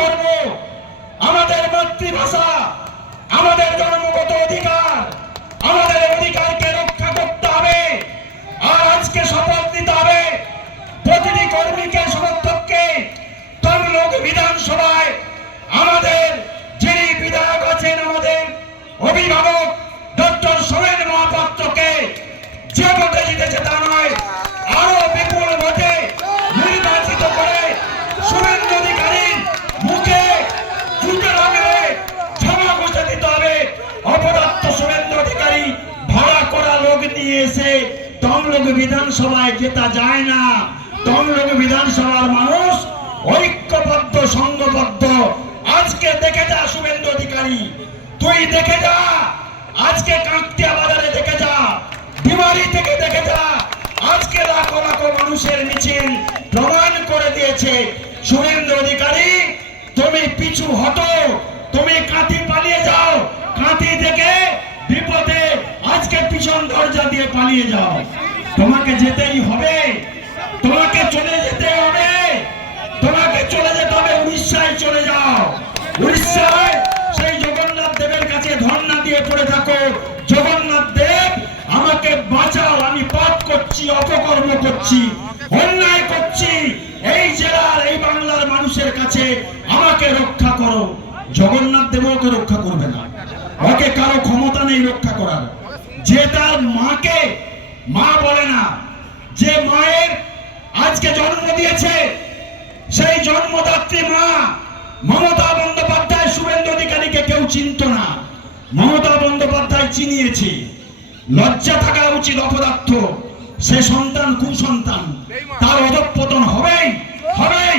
করব। আমাদের মাতৃভাষা, আমাদের জন্মগত অধিকার, আমাদের অধিকারকে রক্ষা করতে হবে। আর আজকে শপথ নিতে হবে। প্রতিটি কর্মীকে, সমর্থককে, তমলোক বিধানসভায় আমাদের যিনি বিধায়ক আছেন, আমাদের অভিভাবক নিয়ে এসে তমলুক বিধানসভায় জেতা যায় না। তমলুক বিধানসভার মানুষ ঐক্যবদ্ধ, সংঘবদ্ধ। আজকে দেখে যা শুভেন্দু অধিকারী। তুই দেখে যা। আজকে কাঁকটিয়া বাজারে দেখে যা। বিমারি থেকে দেখে যা। আজকে লাখো লাখো মানুষের মিছিল প্রমাণ করে দিয়েছে শুভেন্দু অধিকারী। তুমি পিছু হটো তুমি কাঁথি পালিয়ে যাও কাঁথি থেকে বিপদে আজকে পিছন দরজা দিয়ে পালিয়ে যাও। তোমাকে যেতেই হবে। তোমাকে চলে যেতে হবে। তোমাকে চলে যেতে হবে। উড়িষ্যায় চলে যাও। উড়িষ্যায় সেই জগন্নাথ দেবের কাছে ধর্ণা দিয়ে পড়ে থাকো। জগন্নাথ দেব, আমাকে বাঁচাও। আমি পাপ করছি, অপকর্ম করছি, অন্যায় করছি। এই জেলার, এই বাংলার মানুষের কাছে আমাকে রক্ষা করো। জগন্নাথ দেব ওকে রক্ষা করবে না। ওকে কারও ক্ষমতা নেই রক্ষা করার। যে তার মাকে মা বলে না, যে মায়ের আজকে জন্ম দিয়েছে, সেই জন্মদাত্রী মা মমতা বন্দ্যোপাধ্যায় শুভেন্দু অধিকারীকে কেউ চিনত না। মমতা বন্দ্যোপাধ্যায় চিনিয়েছে। লজ্জা থাকা উচিত অপদার্থ। সে সন্তান কুসন্তান। তার অধঃপতন হবেই হবেই।